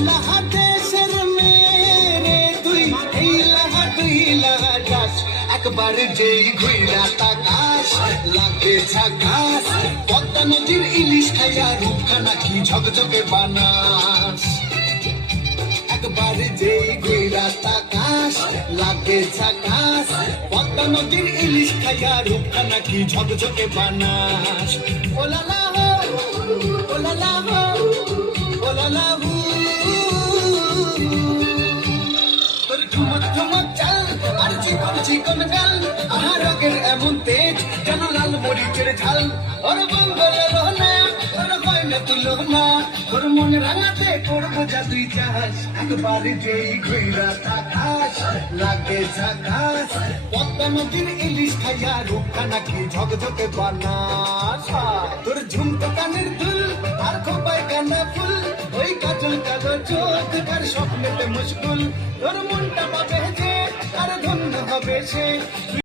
লাহা দেশের মেরে একবার যেই ঘুইরা তাকাস লাগে ঝাকাস পদ্মা নদীর ইলিশ খাইয়া রূপখানা কি ঝকঝকে বানাস একবার যেই ঘুইরা তাকাস লাগে ঝাকাস পদ্মা নদীর ইলিশ খাইয়া রূপখানা কি ঝকঝকে বানাস এমন তেজ, যেন লাল মরিচের ঝাল। ওর বঙ্গলের না ওর হয় না তোর মন রাঙাতে করব যা তুই একবার যেই ঘুইরা থাকাস লাগে ঝাকাস। পদ্মা নদীর ইলিশ খাইয়া রূপখানা কি ঝকঝকে বানাস। তোর ঝুমকো কানের দুল, আর খোপায় কান্না ফুল। ওই কাজল কালো চোখ, তার স্বপ্নেতে মুশকুল। তোর মনটা পাবে যে আর ধন্য হবে সে।